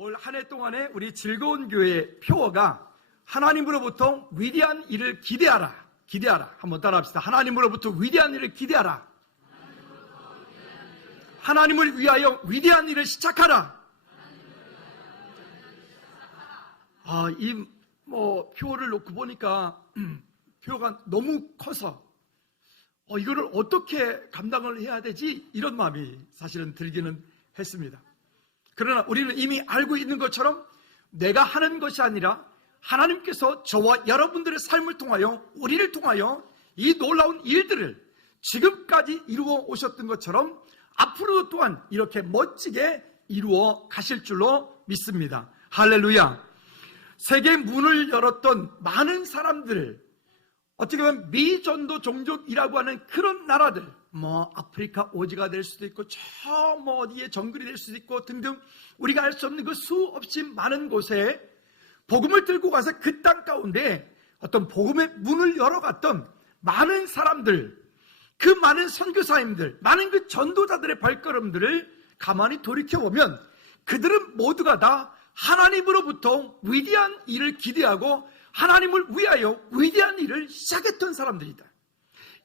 올 한 해 동안에 우리 즐거운 교회 표어가 하나님으로부터 위대한 일을 기대하라. 기대하라. 한번 따라합시다. 하나님으로부터 위대한 일을 기대하라. 하나님을 위하여 위대한 일을 시작하라. 이 표어를 놓고 보니까 표어가 너무 커서 이거를 어떻게 감당을 해야 되지? 이런 마음이 사실은 들기는 했습니다. 그러나 우리는 이미 알고 있는 것처럼 내가 하는 것이 아니라 하나님께서 저와 여러분들의 삶을 통하여, 우리를 통하여 이 놀라운 일들을 지금까지 이루어 오셨던 것처럼 앞으로도 또한 이렇게 멋지게 이루어 가실 줄로 믿습니다. 할렐루야. 세계 문을 열었던 많은 사람들, 어떻게 보면 미전도 종족이라고 하는 그런 나라들, 아프리카 오지가 될 수도 있고 저 어디에 정글이 될 수도 있고 등등 우리가 알 수 없는 그 수없이 많은 곳에 복음을 들고 가서 그 땅 가운데 어떤 복음의 문을 열어갔던 많은 사람들, 그 많은 선교사님들, 많은 그 전도자들의 발걸음들을 가만히 돌이켜보면 그들은 모두가 다 하나님으로부터 위대한 일을 기대하고 하나님을 위하여 위대한 일을 시작했던 사람들이다.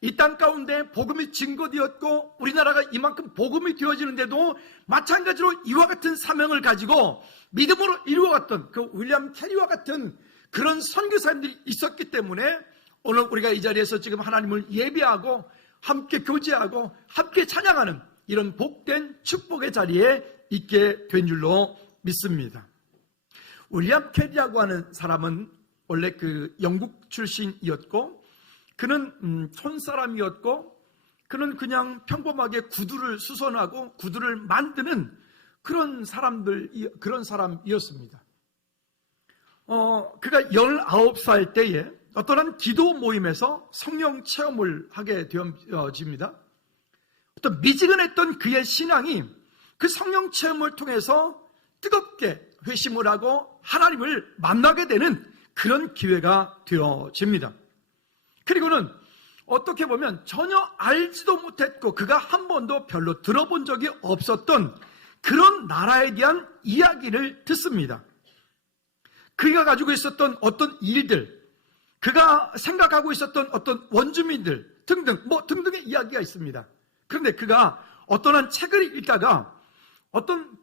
이 땅 가운데 복음이 증거되었고 우리나라가 이만큼 복음이 되어지는데도 마찬가지로 이와 같은 사명을 가지고 믿음으로 이루어갔던 그 윌리엄 캐리와 같은 그런 선교사님들이 있었기 때문에 오늘 우리가 이 자리에서 지금 하나님을 예배하고 함께 교제하고 함께 찬양하는 이런 복된 축복의 자리에 있게 된 줄로 믿습니다. 윌리엄 캐리라고 하는 사람은 원래 그 영국 출신이었고 그는 촌사람이었고 그는 그냥 평범하게 구두를 수선하고 구두를 만드는 그런 사람이었습니다. 그가 19살 때에 어떠한 기도 모임에서 성령 체험을 하게 되어집니다. 어떤 미지근했던 그의 신앙이 그 성령 체험을 통해서 뜨겁게 회심을 하고 하나님을 만나게 되는 그런 기회가 되어집니다. 그리고는 어떻게 보면 전혀 알지도 못했고 그가 한 번도 별로 들어본 적이 없었던 그런 나라에 대한 이야기를 듣습니다. 그가 가지고 있었던 어떤 일들, 그가 생각하고 있었던 어떤 원주민들 등등의 이야기가 있습니다. 그런데 그가 어떤 책을 읽다가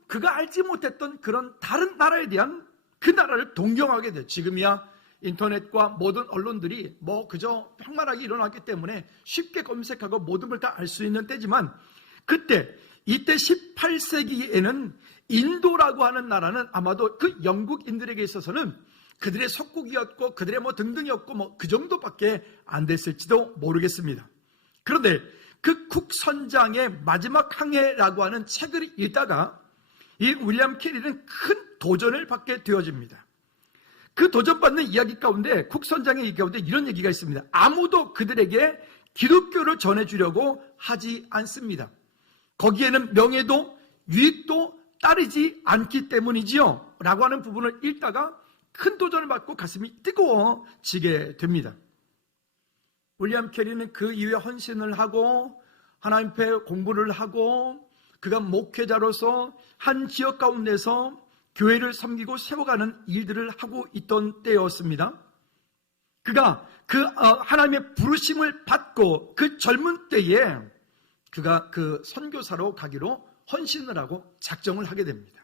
그가 알지 못했던 그런 다른 나라에 대한 그 나라를 동경하게 돼요. 지금이야 인터넷과 모든 언론들이 그저 평만하게 일어났기 때문에 쉽게 검색하고 모든 걸 다 알 수 있는 때지만 이때 18세기에는 인도라고 하는 나라는 아마도 그 영국인들에게 있어서는 그들의 속국이었고 그들의 등등이었고 그 정도밖에 안 됐을지도 모르겠습니다. 그런데 그 국선장의 마지막 항해라고 하는 책을 읽다가 이 윌리엄 캐리는 큰 도전을 받게 되어집니다. 그 도전받는 이야기 가운데 국선장의 얘기 가운데 이런 얘기가 있습니다. 아무도 그들에게 기독교를 전해주려고 하지 않습니다. 거기에는 명예도 유익도 따르지 않기 때문이지요 라고 하는 부분을 읽다가 큰 도전을 받고 가슴이 뜨거워지게 됩니다. 윌리엄 캐리는 그 이후에 헌신을 하고 하나님 앞에 공부를 하고 그가 목회자로서 한 지역 가운데서 교회를 섬기고 세워가는 일들을 하고 있던 때였습니다. 그가 하나님의 부르심을 받고 그 젊은 때에 그가 그 선교사로 가기로 헌신을 하고 작정을 하게 됩니다.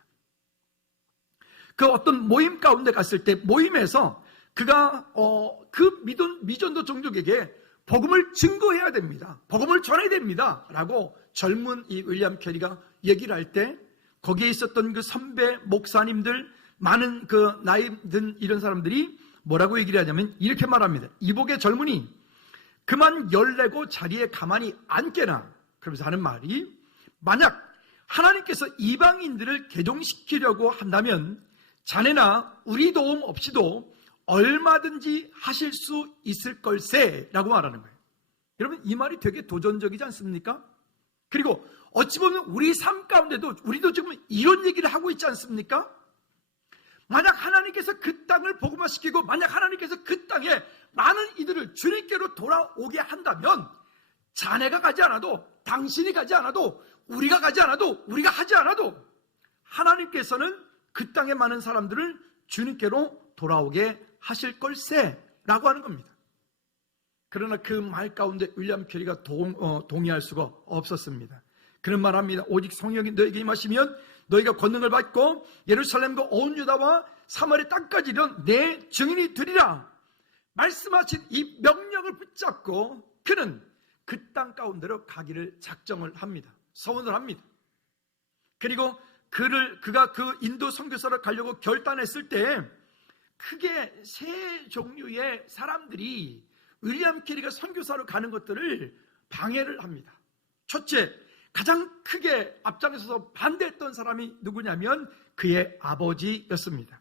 그 어떤 모임 가운데 갔을 때 모임에서 그가 그 미전도 종족에게 복음을 증거해야 됩니다. 복음을 전해야 됩니다. 라고 젊은 이 윌리엄 캐리가 얘기를 할 때 거기에 있었던 그 선배 목사님들 많은 그 나이 든 이런 사람들이 뭐라고 얘기를 하냐면 이렇게 말합니다. 이복의 젊은이 그만 열내고 자리에 가만히 앉게나. 그러면서 하는 말이 만약 하나님께서 이방인들을 개종시키려고 한다면 자네나 우리 도움 없이도 얼마든지 하실 수 있을 걸세 라고 말하는 거예요. 여러분 이 말이 되게 도전적이지 않습니까? 그리고 어찌 보면 우리 삶 가운데도 우리도 지금 이런 얘기를 하고 있지 않습니까? 만약 하나님께서 그 땅을 복음화시키고 만약 하나님께서 그 땅에 많은 이들을 주님께로 돌아오게 한다면 자네가 가지 않아도 당신이 가지 않아도 우리가 가지 않아도 우리가 하지 않아도 하나님께서는 그 땅에 많은 사람들을 주님께로 돌아오게 하실 걸세 라고 하는 겁니다. 그러나 그 말 가운데 윌리엄 캐리가 동의할 수가 없었습니다. 그런 말합니다. 오직 성령이 너에게 임하시면 너희가 권능을 받고 예루살렘과 온 유다와 사마리 땅까지 이른 내 증인이 되리라. 말씀하신 이 명령을 붙잡고 그는 그 땅 가운데로 가기를 작정을 합니다. 서원을 합니다. 그리고 그가 그 인도 선교사로 가려고 결단했을 때 크게 세 종류의 사람들이 윌리엄 캐리가 선교사로 가는 것들을 방해를 합니다. 첫째, 가장 크게 앞장서서 반대했던 사람이 누구냐면 그의 아버지였습니다.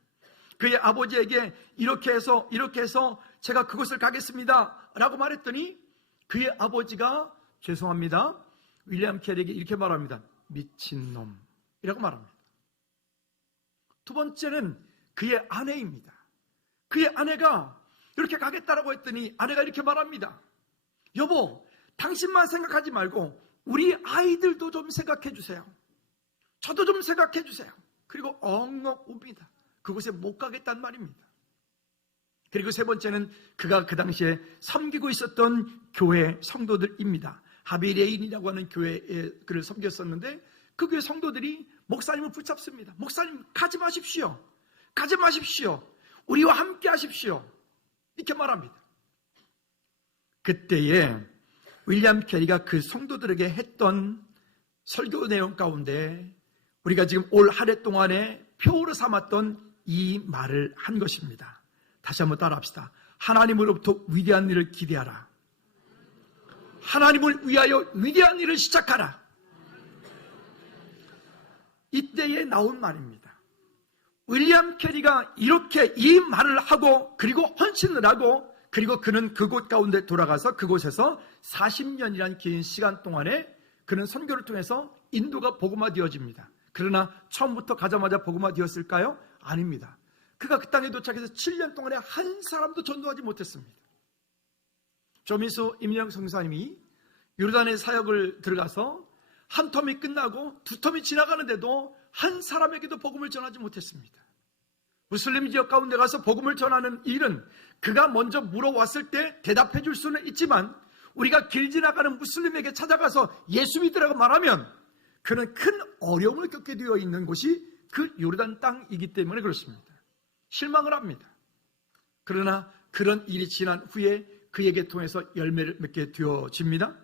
그의 아버지에게 이렇게 해서 제가 그곳을 가겠습니다 라고 말했더니 그의 아버지가 죄송합니다, 윌리엄 캐리에게 이렇게 말합니다. 미친놈이라고 말합니다. 두 번째는 그의 아내입니다. 그의 아내가 이렇게 가겠다라고 했더니 아내가 이렇게 말합니다. 여보, 당신만 생각하지 말고 우리 아이들도 좀 생각해 주세요. 저도 좀 생각해 주세요. 그리고 엉엉 웁니다. 그곳에 못 가겠단 말입니다. 그리고 세 번째는 그가 그 당시에 섬기고 있었던 교회 성도들입니다. 하비레인이라고 하는 교회에 그를 섬겼었는데 그 교회 성도들이 목사님을 붙잡습니다. 목사님 가지 마십시오. 가지 마십시오. 우리와 함께 하십시오. 이렇게 말합니다. 그때에 윌리엄 캐리가 그 성도들에게 했던 설교 내용 가운데 우리가 지금 올 한 해 동안에 표로 삼았던 이 말을 한 것입니다. 다시 한번 따라합시다. 하나님으로부터 위대한 일을 기대하라. 하나님을 위하여 위대한 일을 시작하라. 이때에 나온 말입니다. 윌리엄 캐리가 이렇게 이 말을 하고 그리고 헌신을 하고 그리고 그는 그곳 가운데 돌아가서 그곳에서 40년이라는 긴 시간 동안에 그는 선교를 통해서 인도가 복음화되어집니다. 그러나 처음부터 가자마자 복음화되었을까요? 아닙니다. 그가 그 땅에 도착해서 7년 동안에 한 사람도 전도하지 못했습니다. 조민수 임영 성사님이 요르단의 사역을 들어가서 한 텀이 끝나고 두 텀이 지나가는데도 한 사람에게도 복음을 전하지 못했습니다. 무슬림 지역 가운데 가서 복음을 전하는 일은 그가 먼저 물어왔을 때 대답해 줄 수는 있지만 우리가 길 지나가는 무슬림에게 찾아가서 예수 믿으라고 말하면 그는 큰 어려움을 겪게 되어 있는 곳이 그 요르단 땅이기 때문에 그렇습니다. 실망을 합니다. 그러나 그런 일이 지난 후에 그에게 통해서 열매를 맺게 되어집니다.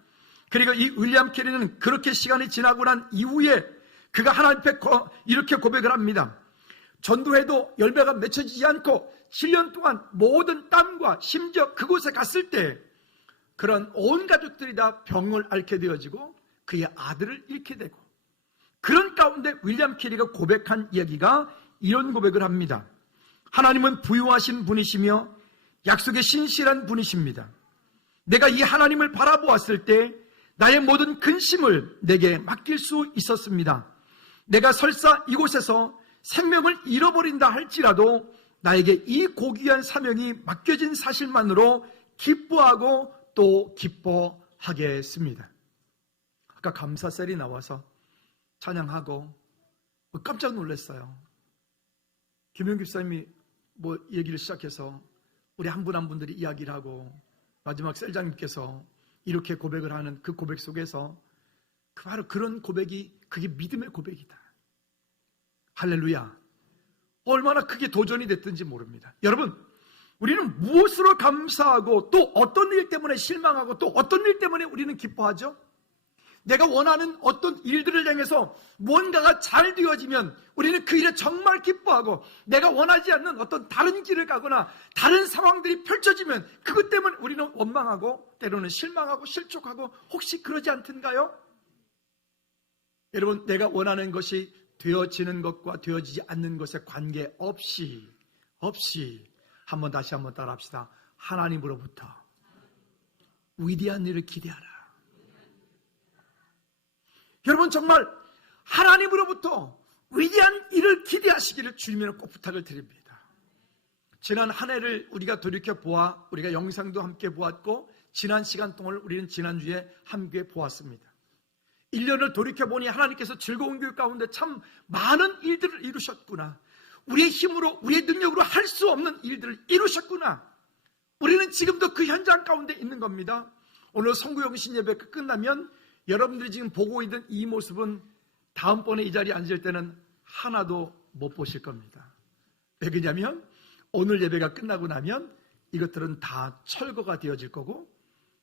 그리고 이 윌리엄 캐리는 그렇게 시간이 지나고 난 이후에 그가 하나님 앞에 이렇게 고백을 합니다. 전도해도 열매가 맺혀지지 않고 7년 동안 모든 땀과 심지어 그곳에 갔을 때 그런 온 가족들이 다 병을 앓게 되어지고 그의 아들을 잃게 되고 그런 가운데 윌리엄 캐리가 고백한 이야기가 이런 고백을 합니다. 하나님은 부유하신 분이시며 약속에 신실한 분이십니다. 내가 이 하나님을 바라보았을 때 나의 모든 근심을 내게 맡길 수 있었습니다. 내가 설사 이곳에서 생명을 잃어버린다 할지라도 나에게 이 고귀한 사명이 맡겨진 사실만으로 기뻐하고 또 기뻐하겠습니다. 아까 감사셀이 나와서 찬양하고 깜짝 놀랐어요. 김영규 집사님이 얘기를 시작해서 우리 한 분 한 분들이 이야기를 하고 마지막 셀장님께서 이렇게 고백을 하는 그 고백 속에서 바로 그런 고백이 그게 믿음의 고백이다. 할렐루야. 얼마나 크게 도전이 됐든지 모릅니다. 여러분, 우리는 무엇으로 감사하고 또 어떤 일 때문에 실망하고 또 어떤 일 때문에 우리는 기뻐하죠? 내가 원하는 어떤 일들을 향해서 무언가가 잘 되어지면 우리는 그 일에 정말 기뻐하고 내가 원하지 않는 어떤 다른 길을 가거나 다른 상황들이 펼쳐지면 그것 때문에 우리는 원망하고 때로는 실망하고 실족하고 혹시 그러지 않던가요? 여러분, 내가 원하는 것이 되어지는 것과 되어지지 않는 것에 관계없이 다시 한번 따라합시다. 하나님으로부터 위대한 일을 기대하라. 여러분, 정말 하나님으로부터 위대한 일을 기대하시기를 주님으로 꼭 부탁을 드립니다. 지난 한 해를 우리가 돌이켜보아 우리가 영상도 함께 보았고 지난 시간 동안 우리는 지난주에 함께 보았습니다. 1년을 돌이켜보니 하나님께서 즐거운 교육 가운데 참 많은 일들을 이루셨구나. 우리의 힘으로, 우리의 능력으로 할 수 없는 일들을 이루셨구나. 우리는 지금도 그 현장 가운데 있는 겁니다. 오늘 성구영신 예배 끝나면 여러분들이 지금 보고 있는 이 모습은 다음번에 이 자리에 앉을 때는 하나도 못 보실 겁니다. 왜 그러냐면 오늘 예배가 끝나고 나면 이것들은 다 철거가 되어질 거고,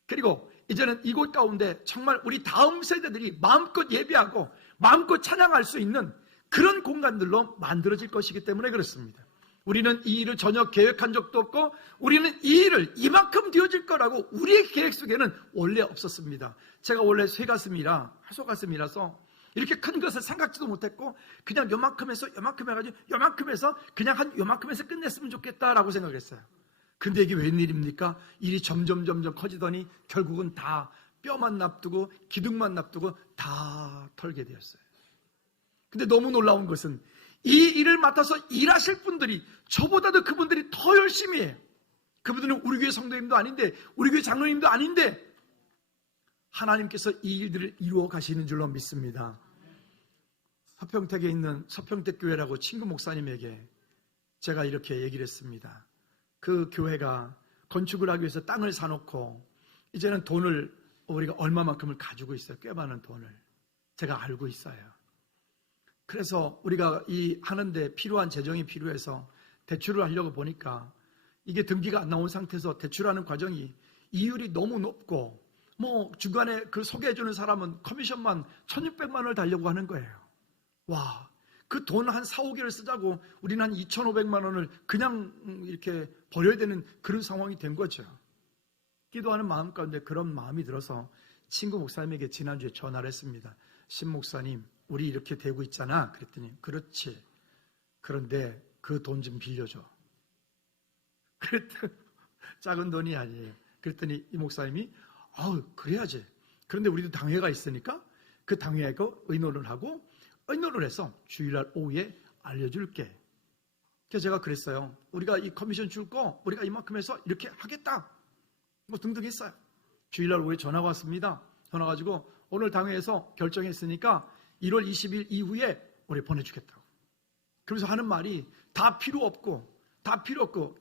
그리고 이제는 이곳 가운데 정말 우리 다음 세대들이 마음껏 예배하고 마음껏 찬양할 수 있는 그런 공간들로 만들어질 것이기 때문에 그렇습니다. 우리는 이 일을 전혀 계획한 적도 없고, 우리는 이 일을 이만큼 되어질 거라고 우리의 계획 속에는 원래 없었습니다. 제가 원래 하소가슴이라서 이렇게 큰 것을 생각지도 못했고, 그냥 요만큼 해서 요만큼 해가지고 요만큼 해서 그냥 한 요만큼 해서 끝냈으면 좋겠다라고 생각했어요. 근데 이게 웬일입니까? 일이 점점 커지더니 결국은 다 뼈만 납두고 기둥만 납두고 다 털게 되었어요. 근데 너무 놀라운 것은 이 일을 맡아서 일하실 분들이 저보다도 그분들이 더 열심히 해요. 그분들은 우리 교회 성도님도 아닌데, 우리 교회 장로님도 아닌데 하나님께서 이 일들을 이루어 가시는 줄로 믿습니다. 서평택에 있는 서평택 교회라고 친구 목사님에게 제가 이렇게 얘기를 했습니다. 그 교회가 건축을 하기 위해서 땅을 사놓고 이제는 돈을 우리가 얼마만큼을 가지고 있어요. 꽤 많은 돈을 제가 알고 있어요. 그래서 우리가 이 하는데 필요한 재정이 필요해서 대출을 하려고 보니까 이게 등기가 안 나온 상태에서 대출하는 과정이 이율이 너무 높고, 중간에 그 소개해주는 사람은 커미션만 1,600만 원을 달려고 하는 거예요. 와, 그 돈 한 4, 5개를 쓰자고 우리는 한 2,500만 원을 그냥 이렇게 버려야 되는 그런 상황이 된 거죠. 기도하는 마음 가운데 그런 마음이 들어서 친구 목사님에게 지난주에 전화를 했습니다. 신 목사님, 우리 이렇게 되고 있잖아. 그랬더니 그렇지. 그런데 그 돈 좀 빌려줘. 그랬더니 작은 돈이 아니에요. 그랬더니 이 목사님이 그래야지. 그런데 우리도 당회가 있으니까 그 당회하고 의논을 해서 주일날 오후에 알려줄게. 그래서 제가 그랬어요. 우리가 이 커미션 줄 거 우리가 이만큼 해서 이렇게 하겠다. 등등 했어요. 주일날 오후에 전화가 왔습니다. 전화 가지고 오늘 당회에서 결정했으니까 1월 20일 이후에 우리 보내주겠다고. 그러면서 하는 말이 다 필요 없고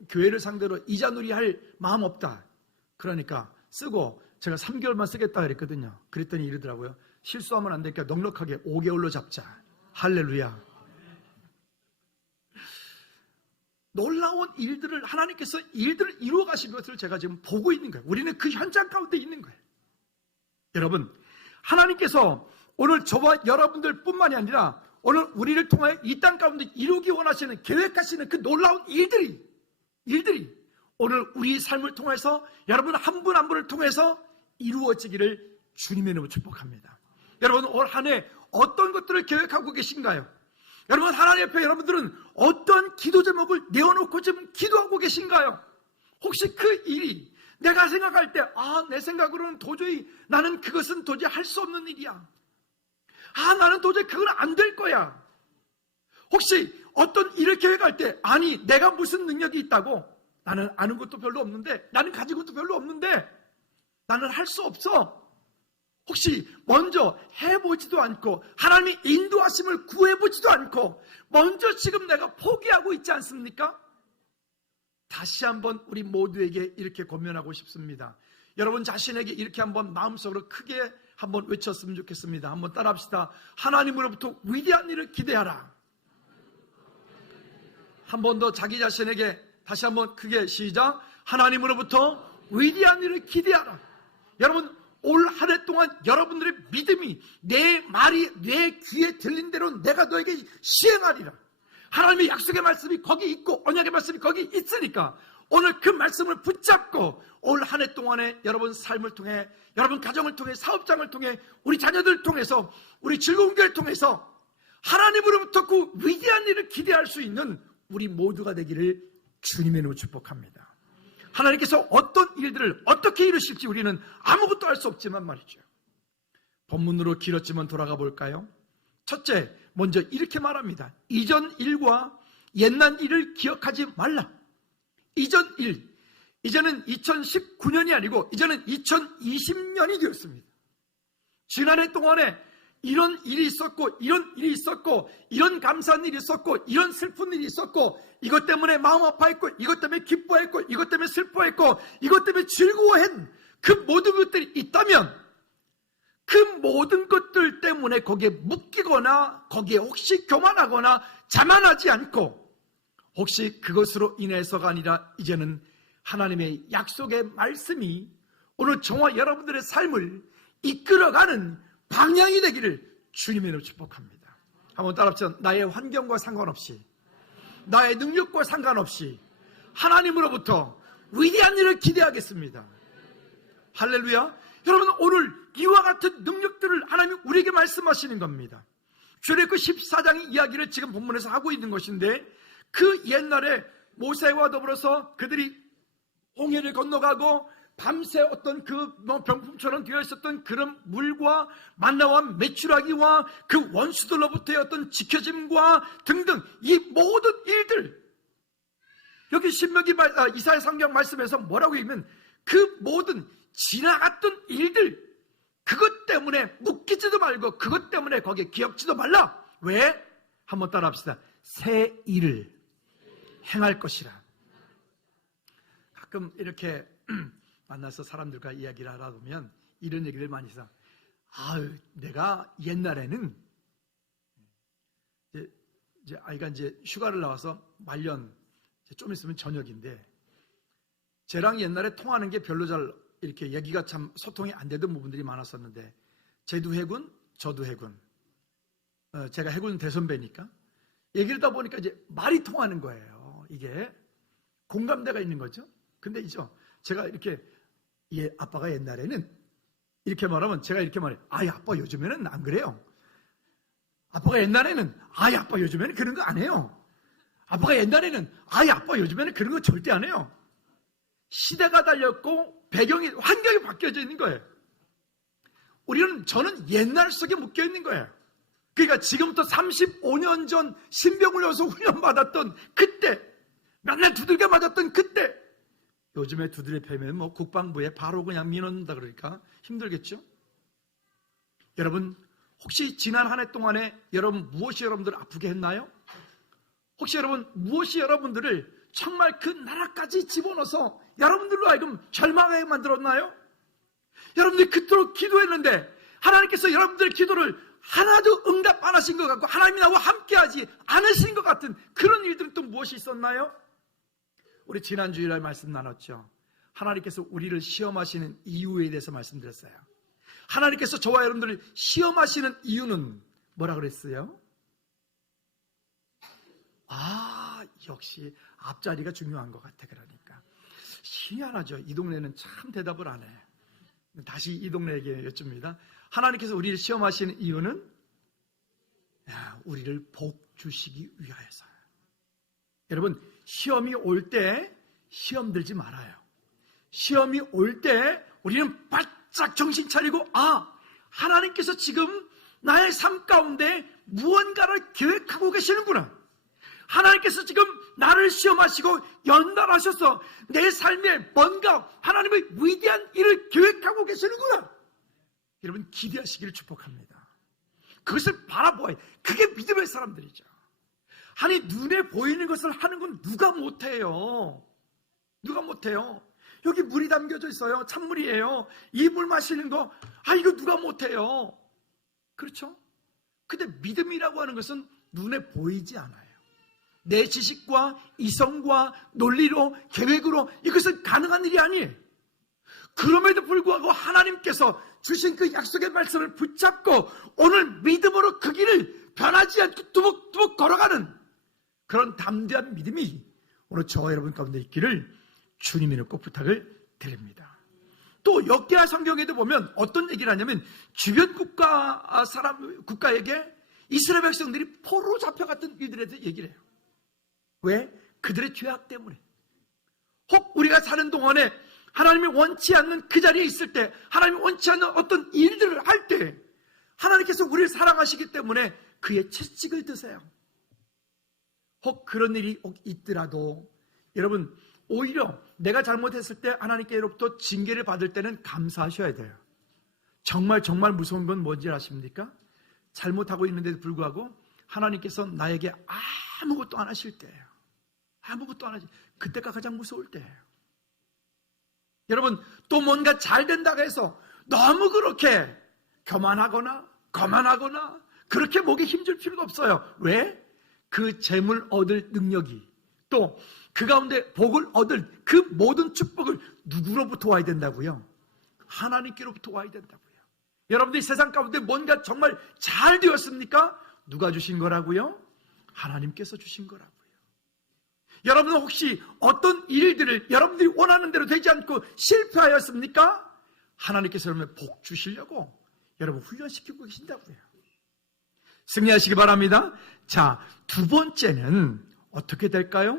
교회를 상대로 이자놀이 할 마음 없다. 그러니까 쓰고 제가 3개월만 쓰겠다 그랬거든요. 그랬더니 이러더라고요. 실수하면 안 되니까 넉넉하게 5개월로 잡자. 할렐루야. 놀라운 일들을 하나님께서 일들을 이루어 가신 것을 제가 지금 보고 있는 거예요. 우리는 그 현장 가운데 있는 거예요. 여러분, 하나님께서 오늘 저와 여러분들 뿐만이 아니라 오늘 우리를 통하여 이 땅 가운데 이루기 원하시는, 계획하시는 그 놀라운 일들이 오늘 우리 삶을 통해서 여러분 한 분 한 분을 통해서 이루어지기를 주님의 이름으로 축복합니다. 여러분, 올 한 해 어떤 것들을 계획하고 계신가요? 여러분, 하나님 앞에 여러분들은 어떤 기도 제목을 내어놓고 지금 기도하고 계신가요? 혹시 그 일이 내가 생각할 때 내 생각으로는 도저히 나는 그것은 도저히 할 수 없는 일이야. 나는 도저히 그건 안 될 거야. 혹시 어떤 일을 계획할 때 내가 무슨 능력이 있다고, 나는 아는 것도 별로 없는데, 나는 가진 것도 별로 없는데 나는 할 수 없어. 혹시 먼저 해보지도 않고 하나님의 인도하심을 구해보지도 않고 먼저 지금 내가 포기하고 있지 않습니까? 다시 한번 우리 모두에게 이렇게 권면하고 싶습니다. 여러분 자신에게 이렇게 한번 마음속으로 크게 한번 외쳤으면 좋겠습니다. 한번 따라합시다. 하나님으로부터 위대한 일을 기대하라. 한 번 더 자기 자신에게 다시 한번 크게 시작. 하나님으로부터 위대한 일을 기대하라. 여러분, 올 한 해 동안 여러분들의 믿음이 내 말이 내 귀에 들린 대로 내가 너에게 시행하리라. 하나님의 약속의 말씀이 거기 있고 언약의 말씀이 거기 있으니까 오늘 그 말씀을 붙잡고 올 한 해 동안에 여러분 삶을 통해, 여러분 가정을 통해, 사업장을 통해, 우리 자녀들을 통해서, 우리 즐거운 교회를 통해서 하나님으로부터 그 위대한 일을 기대할 수 있는 우리 모두가 되기를 주님의 이름으로 축복합니다. 하나님께서 어떤 일들을 어떻게 이루실지 우리는 아무것도 알 수 없지만 말이죠. 본문으로 길었지만 돌아가 볼까요? 첫째, 먼저 이렇게 말합니다. 이전 일과 옛날 일을 기억하지 말라. 이전 일, 이제는 2019년이 아니고 이제는 2020년이 되었습니다. 지난해 동안에 이런 일이 있었고, 이런 일이 있었고, 이런 감사한 일이 있었고, 이런 슬픈 일이 있었고, 이것 때문에 마음 아파했고, 이것 때문에 기뻐했고, 이것 때문에 슬퍼했고, 이것 때문에 즐거워한 그 모든 것들이 있다면, 그 모든 것들 때문에 거기에 묶이거나, 거기에 혹시 교만하거나 자만하지 않고, 혹시 그것으로 인해서가 아니라 이제는 하나님의 약속의 말씀이 오늘 저와 여러분들의 삶을 이끌어가는 방향이 되기를 주님의 이름으로 축복합니다. 한번 따라합시다. 나의 환경과 상관없이, 나의 능력과 상관없이 하나님으로부터 위대한 일을 기대하겠습니다. 할렐루야. 여러분, 오늘 이와 같은 능력들을 하나님이 우리에게 말씀하시는 겁니다. 출애굽기 14장의 이야기를 지금 본문에서 하고 있는 것인데, 그 옛날에 모세와 더불어서 그들이 홍해를 건너가고 밤새 어떤 그 병풍처럼 되어 있었던 그런 물과 만나와 메추라기와 그 원수들로부터의 어떤 지켜짐과 등등 이 모든 일들, 여기 신명기 이사야 성경 말씀에서 뭐라고 하면 그 모든 지나갔던 일들, 그것 때문에 묶이지도 말고 그것 때문에 거기에 기억지도 말라. 왜? 한번 따라합시다. 새 일을 행할 것이라. 가끔 이렇게 만나서 사람들과 이야기를 하다 보면 이런 얘기를 많이 해서, 내가 옛날에는 이제 아이가 이제 휴가를 나와서 말년 좀 있으면 저녁인데, 쟤랑 옛날에 통하는 게 별로 잘 이렇게 얘기가 참 소통이 안 되던 부분들이 많았었는데, 쟤도 해군, 저도 해군, 제가 해군 대선배니까 얘기를 하다 보니까 이제 말이 통하는 거예요. 이게 공감대가 있는 거죠. 근데 이죠, 제가 이렇게 아빠가 옛날에는 이렇게 말하면 제가 이렇게 말해요. 아빠 요즘에는 안 그래요. 아빠가 옛날에는 아빠 요즘에는 그런 거 안 해요. 아빠가 옛날에는 아빠 요즘에는 그런 거 절대 안 해요. 시대가 달렸고 배경이, 환경이 바뀌어져 있는 거예요. 저는 옛날 속에 묶여 있는 거예요. 그러니까 지금부터 35년 전 신병훈련소 훈련받았던 그때, 맨날 두들겨 맞았던 그때, 요즘에 두드려 패면 뭐 국방부에 바로 그냥 민원다 그러니까 힘들겠죠? 여러분, 혹시 지난 한 해 동안에 무엇이 여러분들을 아프게 했나요? 혹시 무엇이 여러분들을 정말 그 나라까지 집어넣어서 여러분들로 하여금 절망하게 만들었나요? 여러분들이 그토록 기도했는데 하나님께서 여러분들의 기도를 하나도 응답 안 하신 것 같고, 하나님이 나와 함께하지 않으신 것 같은 그런 일들은 또 무엇이 있었나요? 우리 지난 주일날 말씀 나눴죠. 하나님께서 우리를 시험하시는 이유에 대해서 말씀드렸어요. 하나님께서 저와 여러분들을 시험하시는 이유는 뭐라 그랬어요? 역시 앞자리가 중요한 것 같아. 그러니까 희한하죠. 이 동네는 참 대답을 안 해. 다시 이 동네에게 여쭙니다. 하나님께서 우리를 시험하시는 이유는 우리를 복 주시기 위하여서요. 여러분, 시험이 올 때 시험 들지 말아요. 시험이 올 때 우리는 바짝 정신 차리고, 하나님께서 지금 나의 삶 가운데 무언가를 계획하고 계시는구나. 하나님께서 지금 나를 시험하시고 연단하셔서 내 삶에 뭔가 하나님의 위대한 일을 계획하고 계시는구나. 여러분, 기대하시기를 축복합니다. 그것을 바라보아요. 그게 믿음의 사람들이죠. 아니, 눈에 보이는 것을 하는 건 누가 못해요? 누가 못해요? 여기 물이 담겨져 있어요. 찬물이에요. 이 물 마시는 거, 이거 누가 못해요? 그렇죠? 근데 믿음이라고 하는 것은 눈에 보이지 않아요. 내 지식과 이성과 논리로, 계획으로 이것은 가능한 일이 아니에요. 그럼에도 불구하고 하나님께서 주신 그 약속의 말씀을 붙잡고 오늘 믿음으로 그 길을 변하지 않고 뚜벅뚜벅 걸어가는 그런 담대한 믿음이 오늘 저와 여러분 가운데 있기를 주님이는 꼭 부탁을 드립니다. 또 역대하 성경에도 보면 어떤 얘기를 하냐면, 주변 국가에게 이스라엘 백성들이 포로로 잡혀갔던 일들에 대해서 얘기를 해요. 왜? 그들의 죄악 때문에. 혹 우리가 사는 동안에 하나님이 원치 않는 그 자리에 있을 때, 하나님이 원치 않는 어떤 일들을 할 때 하나님께서 우리를 사랑하시기 때문에 그의 채찍을 드세요. 혹 그런 일이 있더라도 여러분, 오히려 내가 잘못했을 때 하나님께로부터 징계를 받을 때는 감사하셔야 돼요. 정말 무서운 건 뭔지 아십니까? 잘못하고 있는데도 불구하고 하나님께서 나에게 아무것도 안 하실 때예요. 아무것도 안 하실 그때가 가장 무서울 때예요. 여러분, 또 뭔가 잘 된다고 해서 너무 그렇게 교만하거나 거만하거나 그렇게 목에 힘줄 필요가 없어요. 왜? 그 재물 얻을 능력이 또 그 가운데 복을 얻을 그 모든 축복을 누구로부터 와야 된다고요? 하나님께로부터 와야 된다고요. 여러분들이 세상 가운데 뭔가 정말 잘 되었습니까? 누가 주신 거라고요? 하나님께서 주신 거라고요. 여러분은 혹시 어떤 일들을 여러분들이 원하는 대로 되지 않고 실패하였습니까? 하나님께서 여러분의 복 주시려고 여러분 훈련시키고 계신다고요. 승리하시기 바랍니다. 자, 두 번째는 어떻게 될까요?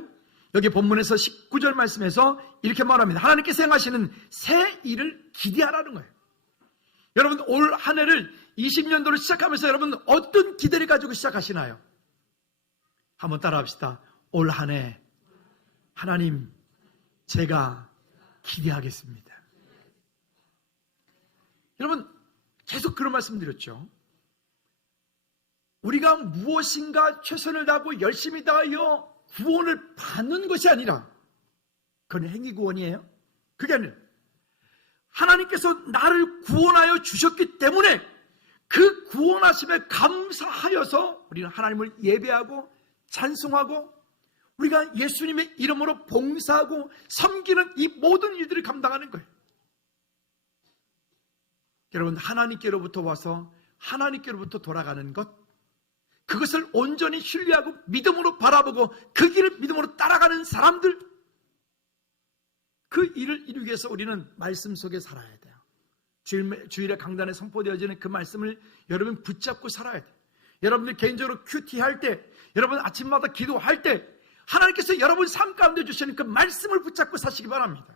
여기 본문에서 19절 말씀에서 이렇게 말합니다. 하나님께서 행하시는 새 일을 기대하라는 거예요. 여러분, 올 한 해를 20년도를 시작하면서 여러분 어떤 기대를 가지고 시작하시나요? 한번 따라합시다. 올 한 해 하나님, 제가 기대하겠습니다. 여러분, 계속 그런 말씀 드렸죠. 우리가 무엇인가 최선을 다하고 열심히 다하여 구원을 받는 것이 아니라, 그건 행위 구원이에요. 그게 아니라 하나님께서 나를 구원하여 주셨기 때문에 그 구원하심에 감사하여서 우리는 하나님을 예배하고 찬송하고 우리가 예수님의 이름으로 봉사하고 섬기는 이 모든 일들을 감당하는 거예요. 여러분, 하나님께로부터 와서 하나님께로부터 돌아가는 것, 그것을 온전히 신뢰하고 믿음으로 바라보고 그 길을 믿음으로 따라가는 사람들, 그 일을 이루기 위해서 우리는 말씀 속에 살아야 돼요. 주일에 강단에 선포되어지는 그 말씀을 여러분 붙잡고 살아야 돼요. 여러분들 개인적으로 큐티할 때, 여러분 아침마다 기도할 때 하나님께서 여러분 삶 가운데 주시는 그 말씀을 붙잡고 사시기 바랍니다.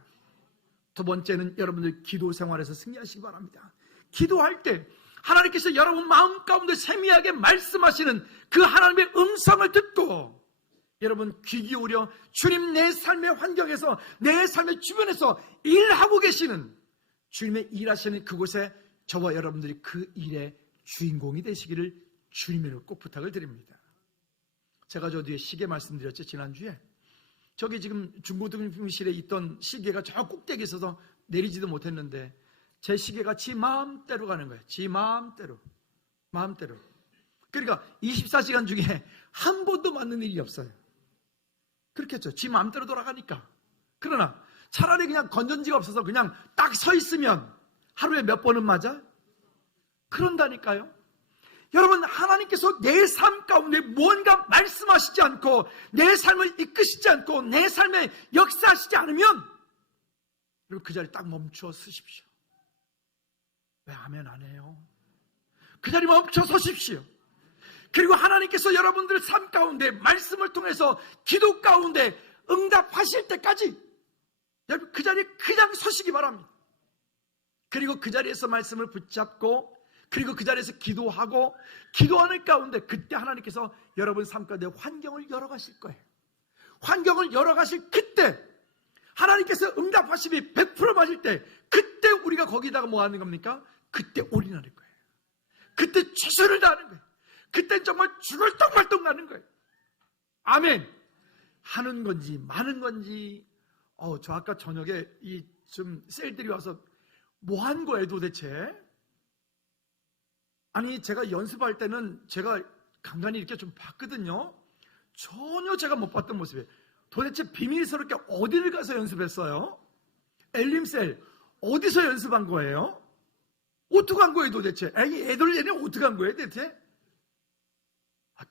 두 번째는 여러분들 기도 생활에서 승리하시기 바랍니다. 기도할 때 하나님께서 여러분 마음 가운데 세미하게 말씀하시는 그 하나님의 음성을 듣고 여러분 귀 기울여 주님 내 삶의 환경에서 내 삶의 주변에서 일하고 계시는 주님의 일하시는 그곳에 저와 여러분들이 그 일의 주인공이 되시기를 주님으로 꼭 부탁을 드립니다. 제가 저 뒤에 시계 말씀드렸죠, 지난주에. 저기 지금 중고등부실에 있던 시계가 저 꼭대기에 있어서 내리지도 못했는데 제 시계가 지 마음대로 가는 거예요. 지 마음대로. 그러니까 24시간 중에 한 번도 맞는 일이 없어요. 그렇겠죠. 지 마음대로 돌아가니까. 그러나 차라리 그냥 건전지가 없어서 그냥 딱 서 있으면 하루에 몇 번은 맞아? 그런다니까요. 여러분, 하나님께서 내 삶 가운데 뭔가 말씀하시지 않고 내 삶을 이끄시지 않고 내 삶에 역사하시지 않으면 여러분 그 자리에 딱 멈추어 서십시오. 왜 아멘 안 해요? 그 자리에 멈춰 서십시오. 그리고 하나님께서 여러분들 삶 가운데 말씀을 통해서 기도 가운데 응답하실 때까지 여러분 그 자리에 그냥 서시기 바랍니다. 그리고 그 자리에서 말씀을 붙잡고 그리고 그 자리에서 기도하고 기도하는 가운데 그때 하나님께서 여러분 삶 가운데 환경을 열어가실 거예요. 환경을 열어가실 그때 하나님께서 응답하심이 100% 맞을 때 그때 우리가 거기다가 뭐 하는 겁니까? 그때 올인하는 거예요. 그때 최선을 다하는 거예요. 그때 정말 죽을 똥말똥 가는 거예요. 아멘. 하는 건지 마는 건지 저 아까 저녁에 이 좀 셀들이 와서 뭐 한 거예요 도대체? 아니 제가 연습할 때는 제가 간간히 이렇게 좀 봤거든요. 전혀 제가 못 봤던 모습이에요. 도대체 비밀스럽게 어디를 가서 연습했어요? 엘림셀 어디서 연습한 거예요? 어떻게 한 거예요 도대체? 얘는 어떻게 한 거예요 대체?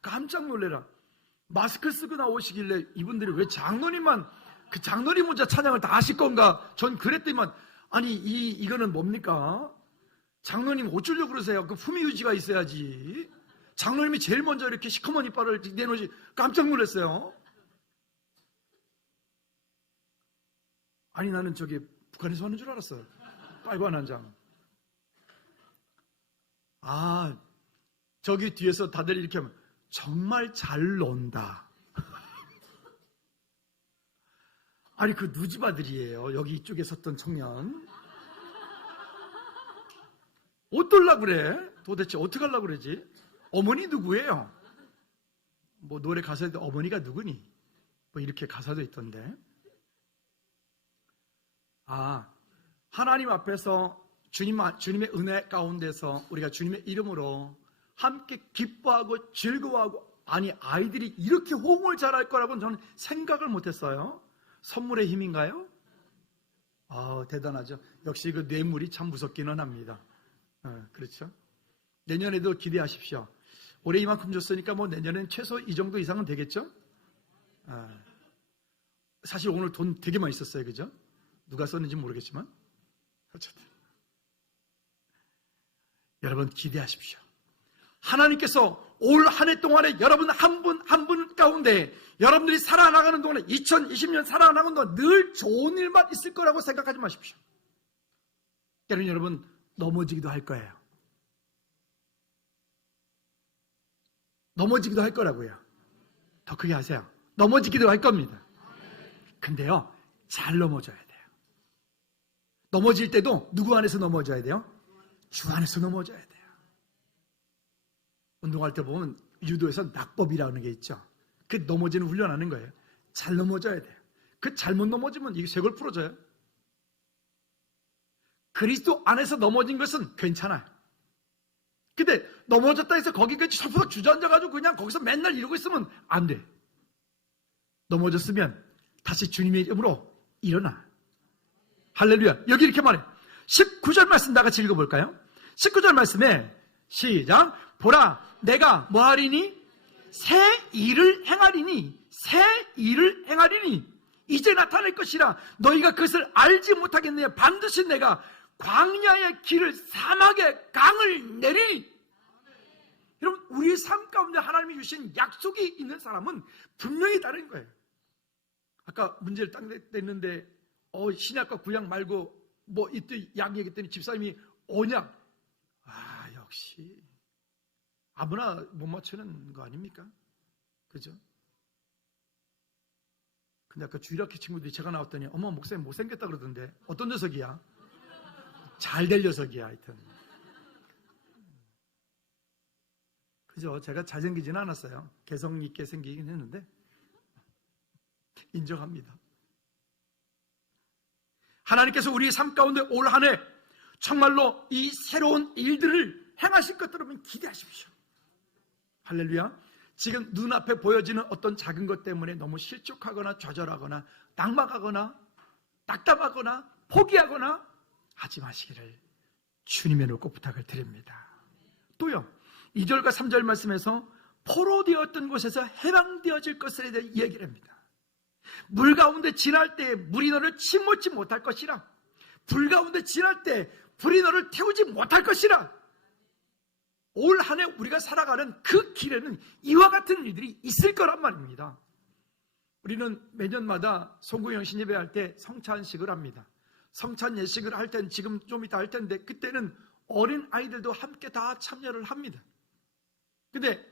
깜짝 놀래라. 마스크 쓰고 나오시길래 이분들이 왜 장로님만 그 장로님 혼자 찬양을 다 하실 건가? 전 그랬더니만 아니 이거는 뭡니까? 장로님 어쩌려고 그러세요? 그 품위 유지가 있어야지. 장로님이 제일 먼저 이렇게 시커먼 이빨을 내놓으시 깜짝 놀랐어요. 아니 나는 저기 북한에서 하는 줄 알았어요. 빨간 한 장. 저기 뒤에서 다들 이렇게 하면 정말 잘 논다. 아니 그 누지바들이에요. 여기 이쪽에 섰던 청년. 어떨라 그래? 도대체 어떻게 하려고 그러지? 어머니 누구예요? 뭐 노래 가사에도 어머니가 누구니? 뭐 이렇게 가사도 있던데. 하나님 앞에서 주님의 은혜 가운데서 우리가 주님의 이름으로 함께 기뻐하고 즐거워하고, 아니 아이들이 이렇게 호응을 잘할 거라고는 저는 생각을 못했어요. 선물의 힘인가요? 대단하죠. 역시 그 뇌물이 참 무섭기는 합니다. 그렇죠. 내년에도 기대하십시오. 올해 이만큼 줬으니까 뭐 내년엔 최소 이 정도 이상은 되겠죠? 사실 오늘 돈 되게 많이 썼어요. 그죠? 누가 썼는지 모르겠지만 어쨌든 여러분 기대하십시오. 하나님께서 올 한 해 동안에 여러분 한 분 한 분 가운데 여러분들이 살아나가는 동안에 2020년 살아나가는 동안 늘 좋은 일만 있을 거라고 생각하지 마십시오. 때로는 여러분 넘어지기도 할 거예요. 넘어지기도 할 거라고요. 더 크게 하세요. 넘어지기도 할 겁니다. 근데요, 잘 넘어져야 돼요. 넘어질 때도 누구 안에서 넘어져야 돼요? 주 안에서 넘어져야 돼요. 운동할 때 보면 유도에서 낙법이라는 게 있죠. 그 넘어지는 훈련하는 거예요. 잘 넘어져야 돼요. 그 잘못 넘어지면 이게 쇄골 부러져요. 그리스도 안에서 넘어진 것은 괜찮아요. 근데 넘어졌다 해서 거기까지 서서 주저앉아가지고 그냥 거기서 맨날 이러고 있으면 안 돼. 넘어졌으면 다시 주님의 이름으로 일어나. 할렐루야. 여기 이렇게 말해. 19절 말씀 다 같이 읽어볼까요? 19절 말씀에 시작. 보라, 내가 뭐하리니? 새 일을 행하리니, 새 일을 행하리니 이제 나타날 것이라. 너희가 그것을 알지 못하겠느냐. 반드시 내가 광야의 길을, 사막의 강을 내리니. 여러분, 우리의 삶 가운데 하나님이 주신 약속이 있는 사람은 분명히 다른 거예요. 아까 문제를 딱 냈는데 신약과 구약 말고 뭐 이때 약 얘기했더니 집사님이 언약. 역시 아무나 못 맞추는 거 아닙니까? 그죠? 근데 아까 주일학교 친구들이 제가 나왔더니 어머 목사님 못생겼다 그러던데 어떤 녀석이야? 잘 될 녀석이야. 하여튼 그죠? 제가 잘생기지는 않았어요. 개성 있게 생기긴 했는데 인정합니다. 하나님께서 우리의 삶 가운데 올 한 해 정말로 이 새로운 일들을 행하실 것들을 기대하십시오. 할렐루야. 지금 눈앞에 보여지는 어떤 작은 것 때문에 너무 실족하거나 좌절하거나 낙망하거나 낙담하거나 포기하거나 하지 마시기를 주님의 이름으로 꼭 부탁을 드립니다. 또요, 2절과 3절 말씀에서 포로되었던 곳에서 해방되어질 것에 대해 얘기를 합니다. 물 가운데 지날 때 물이 너를 침몰치 못할 것이라. 불 가운데 지날 때 불이 너를 태우지 못할 것이라. 올 한 해 우리가 살아가는 그 길에는 이와 같은 일들이 있을 거란 말입니다. 우리는 매년마다 송구영신 예배할 때 성찬식을 합니다. 성찬 예식을 할 때는 지금 좀 이따 할 텐데 그때는 어린 아이들도 함께 다 참여를 합니다. 근데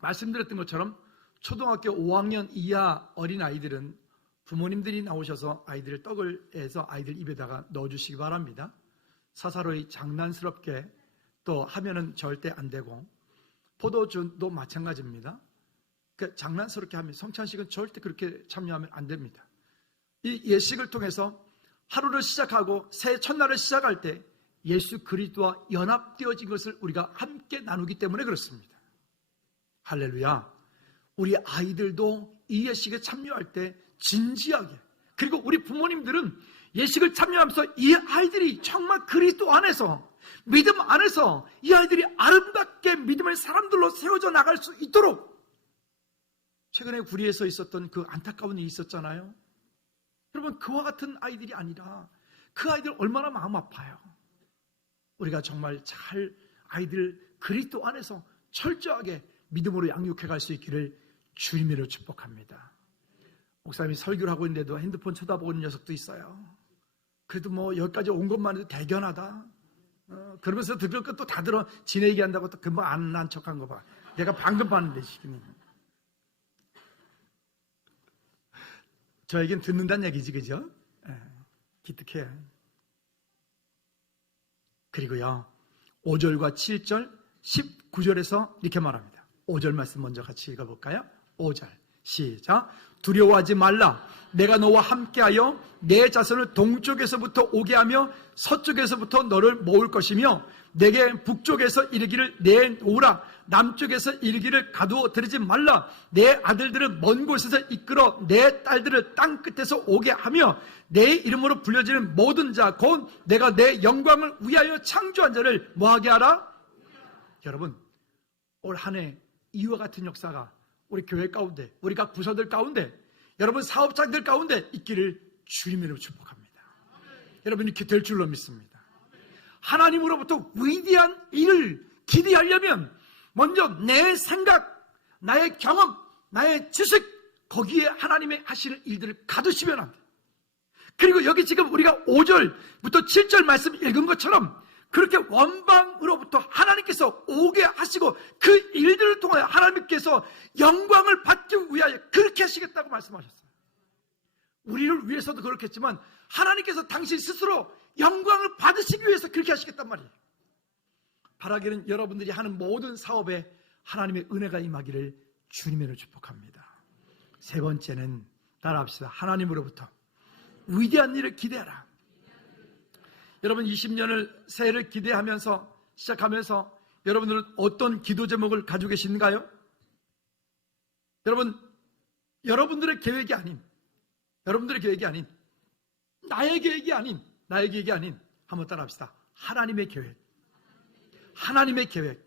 말씀드렸던 것처럼 초등학교 5학년 이하 어린 아이들은 부모님들이 나오셔서 아이들을 떡을 해서 아이들 입에다가 넣어주시기 바랍니다. 사사로이 장난스럽게 또 하면은 절대 안 되고, 포도주도 마찬가지입니다. 그러니까 장난스럽게 하면, 성찬식은 절대 그렇게 참여하면 안 됩니다. 이 예식을 통해서 하루를 시작하고 새해 첫날을 시작할 때 예수 그리스도와 연합되어진 것을 우리가 함께 나누기 때문에 그렇습니다. 할렐루야. 우리 아이들도 이 예식에 참여할 때 진지하게, 그리고 우리 부모님들은 예식을 참여하면서 이 아이들이 정말 그리스도 안에서, 믿음 안에서 이 아이들이 아름답게 믿음의 사람들로 세워져 나갈 수 있도록. 최근에 구리에서 있었던 그 안타까운 일이 있었잖아요. 여러분, 그와 같은 아이들이 아니라 그 아이들 얼마나 마음 아파요. 우리가 정말 잘 아이들 그리스도 안에서 철저하게 믿음으로 양육해 갈 수 있기를 주님으로 축복합니다. 목사님이 설교를 하고 있는데도 핸드폰 쳐다보는 녀석도 있어요. 그래도 뭐 여기까지 온 것만 해도 대견하다. 그러면서 들을 것도 다 들어. 지네 얘기한다고 또 금방 안 난 척한 거 봐. 내가 방금 봤는데 시키니. 저에겐 듣는다는 얘기지, 그죠? 기특해. 그리고요, 5절과 7절, 19절에서 이렇게 말합니다. 5절 말씀 먼저 같이 읽어볼까요? 5절 시작. 두려워하지 말라. 내가 너와 함께하여 내 자손을 동쪽에서부터 오게 하며 서쪽에서부터 너를 모을 것이며 내게 북쪽에서 이르기를 내오라, 남쪽에서 이르기를 가두어 들이지 말라. 내 아들들을 먼 곳에서 이끌어 내 딸들을 땅 끝에서 오게 하며 내 이름으로 불려지는 모든 자 곧 내가 내 영광을 위하여 창조한 자를 뭐하게 하라? 여러분, 올 한 해 이와 같은 역사가 우리 교회 가운데, 우리 각 부서들 가운데, 여러분 사업장들 가운데 있기를 주님으로 축복합니다. 여러분 이렇게 될 줄로 믿습니다. 하나님으로부터 위대한 일을 기대하려면 먼저 내 생각, 나의 경험, 나의 지식, 거기에 하나님의 하시는 일들을 가두시면 합니다. 그리고 여기 지금 우리가 5절부터 7절 말씀 읽은 것처럼 그렇게 원방으로부터 하나님께서 오게 하시고 그 일들을 통하여 하나님께서 영광을 받기 위하여 그렇게 하시겠다고 말씀하셨어요. 우리를 위해서도 그렇겠지만 하나님께서 당신 스스로 영광을 받으시기 위해서 그렇게 하시겠단 말이에요. 바라기는 여러분들이 하는 모든 사업에 하나님의 은혜가 임하기를 주님으로 축복합니다. 세 번째는 따라합시다. 하나님으로부터 위대한 일을 기대하라. 여러분 20년을 새해를 기대하면서 시작하면서 여러분들은 어떤 기도 제목을 가지고 계신가요? 여러분, 여러분들의 계획이 아닌, 여러분들의 계획이 아닌, 나의 계획이 아닌 한번 따라합시다. 하나님의 계획. 하나님의 계획.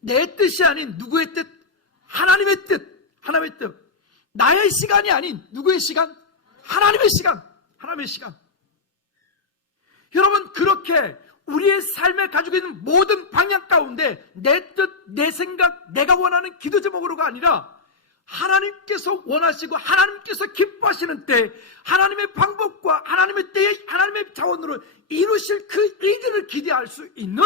내 뜻이 아닌 누구의 뜻? 하나님의 뜻. 하나님의 뜻. 나의 시간이 아닌 누구의 시간? 하나님의 시간. 하나님의 시간. 여러분, 그렇게 우리의 삶에 가지고 있는 모든 방향 가운데 내 뜻, 내 생각, 내가 원하는 기도 제목으로가 아니라 하나님께서 원하시고 하나님께서 기뻐하시는 때 하나님의 방법과 하나님의 때에 하나님의 자원으로 이루실 그 일들을 기대할 수 있는,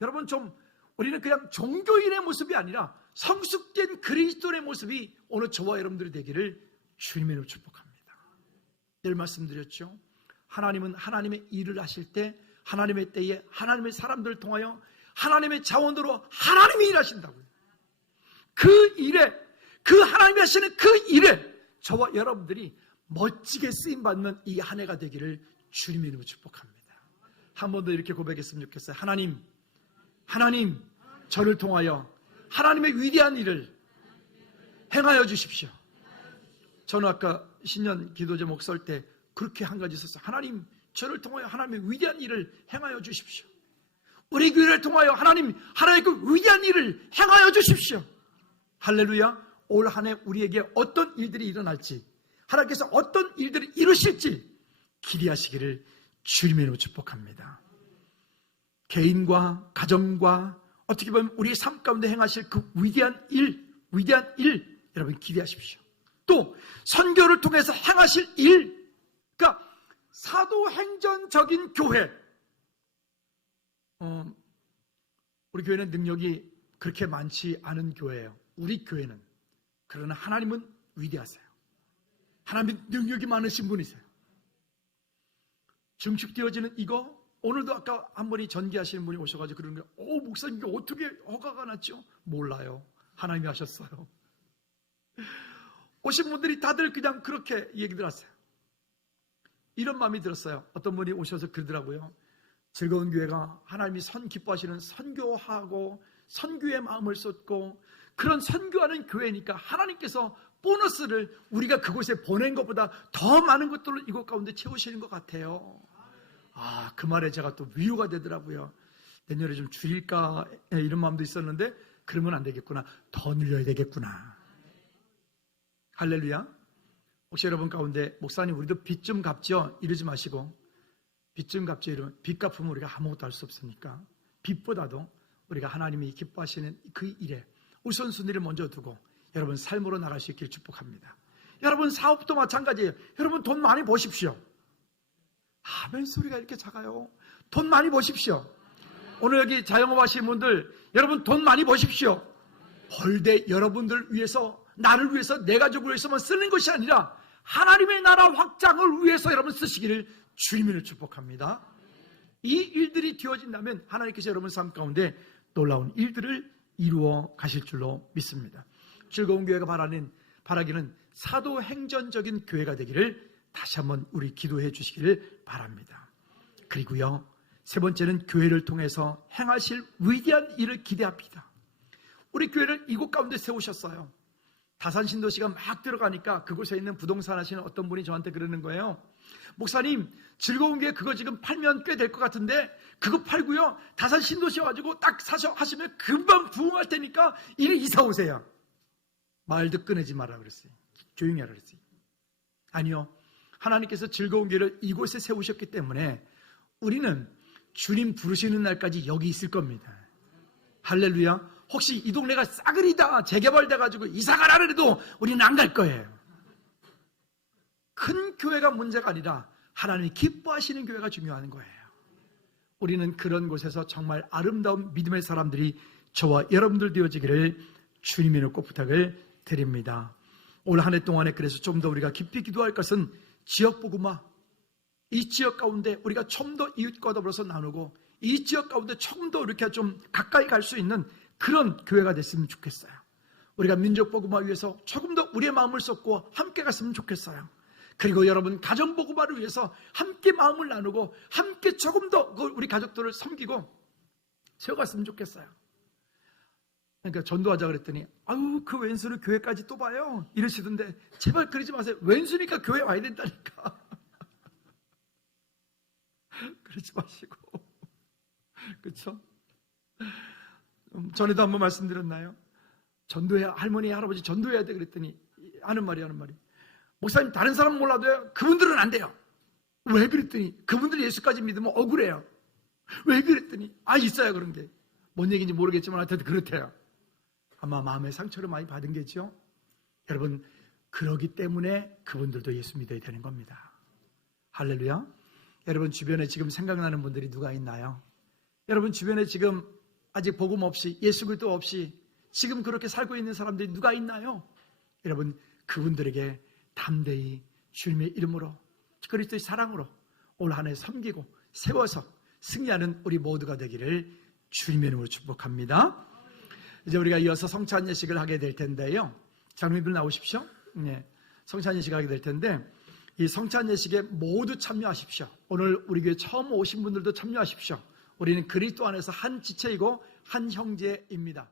여러분 좀 우리는 그냥 종교인의 모습이 아니라 성숙된 그리스도의 모습이 오늘 저와 여러분들이 되기를 주님의 이름으로 축복합니다. 늘 말씀드렸죠. 하나님은 하나님의 일을 하실 때 하나님의 때에 하나님의 사람들을 통하여 하나님의 자원으로 하나님이 일하신다고요. 그 일에, 그 하나님이 하시는 그 일에 저와 여러분들이 멋지게 쓰임받는 이 한 해가 되기를 주님의 이름으로 축복합니다. 한 번 더 이렇게 고백했으면 좋겠어요. 하나님 저를 통하여 하나님의 위대한 일을 행하여 주십시오. 저는 아까 신년 기도 제목 설 때 그렇게 한 가지 있었어요. 하나님 저를 통하여 하나님의 위대한 일을 행하여 주십시오. 우리 교회를 통하여 하나님의 그 위대한 일을 행하여 주십시오. 할렐루야. 올 한 해 우리에게 어떤 일들이 일어날지, 하나님께서 어떤 일들을 이루실지 기대하시기를 주님의 이름으로 축복합니다. 개인과 가정과 어떻게 보면 우리의 삶 가운데 행하실 그 위대한 일 여러분 기대하십시오. 또 선교를 통해서 행하실 일, 그러니까 사도행전적인 교회. 우리 교회는 능력이 그렇게 많지 않은 교회예요. 우리 교회는. 그러나 하나님은 위대하세요. 하나님은 능력이 많으신 분이세요. 증축되어지는 이거, 오늘도 아까 한 분이 전기하시는 분이 오셔가지고 그러는 거예요. 목사님 이게 어떻게 허가가 났죠? 몰라요. 하나님이 하셨어요. 오신 분들이 다들 그냥 그렇게 얘기들 하세요. 이런 마음이 들었어요. 어떤 분이 오셔서 그러더라고요. 즐거운 교회가 하나님이 기뻐하시는 선교하고 선교의 마음을 쏟고 그런 선교하는 교회니까 하나님께서 보너스를 우리가 그곳에 보낸 것보다 더 많은 것들을 이곳 가운데 채우시는 것 같아요. 그 말에 제가 또 위로가 되더라고요. 내년에 좀 줄일까 이런 마음도 있었는데 그러면 안 되겠구나. 더 늘려야 되겠구나. 할렐루야. 혹시 여러분 가운데 목사님 우리도 빚 좀 갚죠? 이러지 마시고 빚 좀 갚죠 이러면 빚 갚으면 우리가 아무것도 할 수 없으니까 빚보다도 우리가 하나님이 기뻐하시는 그 일에 우선순위를 먼저 두고 여러분 삶으로 나갈 수 있기를 축복합니다. 여러분 사업도 마찬가지예요. 여러분 돈 많이 버십시오. 아멘 소리가 이렇게 작아요. 돈 많이 버십시오. 오늘 여기 자영업 하시는 분들 여러분 돈 많이 버십시오. 벌되 여러분들 위해서, 나를 위해서, 내 가족을 위해서만 쓰는 것이 아니라 하나님의 나라 확장을 위해서 여러분 쓰시기를 주님을 축복합니다. 이 일들이 되어진다면 하나님께서 여러분 삶 가운데 놀라운 일들을 이루어 가실 줄로 믿습니다. 즐거운 교회가 바라기는 사도행전적인 교회가 되기를 다시 한번 우리 기도해 주시기를 바랍니다. 그리고요, 세 번째는 교회를 통해서 행하실 위대한 일을 기대합니다. 우리 교회를 이곳 가운데 세우셨어요. 다산신도시가 막 들어가니까 그곳에 있는 부동산 하시는 어떤 분이 저한테 그러는 거예요. 목사님, 즐거운 교회 그거 지금 팔면 꽤 될 것 같은데 그거 팔고요, 다산신도시 와가지고 딱 하시면 금방 부흥할 테니까 이리 이사 오세요. 말도 꺼내지 마라 그랬어요. 조용히 하라 그랬어요. 아니요, 하나님께서 즐거운 교회를 이곳에 세우셨기 때문에 우리는 주님 부르시는 날까지 여기 있을 겁니다. 할렐루야. 혹시 이 동네가 싸그리다 재개발돼가지고 이사가라 그래도 우리는 안 갈 거예요. 큰 교회가 문제가 아니라 하나님이 기뻐하시는 교회가 중요한 거예요. 우리는 그런 곳에서 정말 아름다운 믿음의 사람들이 저와 여러분들 되어지기를 주님의 이름으로 꼭 부탁을 드립니다. 올 한 해 동안에 그래서 좀 더 우리가 깊이 기도할 것은 지역복음화, 이 지역 가운데 우리가 좀 더 이웃과 더불어서 나누고 이 지역 가운데 좀 더 이렇게 좀 가까이 갈 수 있는 그런 교회가 됐으면 좋겠어요. 우리가 민족복음화 위해서 조금 더 우리의 마음을 쏟고 함께 갔으면 좋겠어요. 그리고 여러분 가정복음화를 위해서 함께 마음을 나누고 함께 조금 더 우리 가족들을 섬기고 세워갔으면 좋겠어요. 그러니까 전도하자 그랬더니 아유 그 왼수는 교회까지 또 봐요 이러시던데 제발 그러지 마세요. 왼수니까 교회 와야 된다니까. 그러지 마시고 그렇죠? 전에도 한번 말씀드렸나요? 전도해야, 할머니 할아버지 전도해야 돼 그랬더니 하는 말이 목사님 다른 사람은 몰라도요 그분들은 안 돼요. 왜 그랬더니 그분들 예수까지 믿으면 억울해요. 왜 그랬더니 있어요 그런 게. 뭔 얘기인지 모르겠지만 하여튼 그렇대요. 아마 마음의 상처를 많이 받은 게죠. 여러분 그러기 때문에 그분들도 예수 믿어야 되는 겁니다. 할렐루야. 여러분 주변에 지금 생각나는 분들이 누가 있나요? 여러분 주변에 지금 아직 복음 없이 예수 그리스도 없이 지금 그렇게 살고 있는 사람들이 누가 있나요? 여러분 그분들에게 담대히 주님의 이름으로 그리스도의 사랑으로 올 한 해 섬기고 세워서 승리하는 우리 모두가 되기를 주님의 이름으로 축복합니다. 이제 우리가 이어서 성찬 예식을 하게 될 텐데요. 장로님들 나오십시오. 네, 성찬 예식을 하게 될 텐데 이 성찬 예식에 모두 참여하십시오. 오늘 우리 교회 처음 오신 분들도 참여하십시오. 우리는 그리스도 안에서 한 지체이고 한 형제입니다.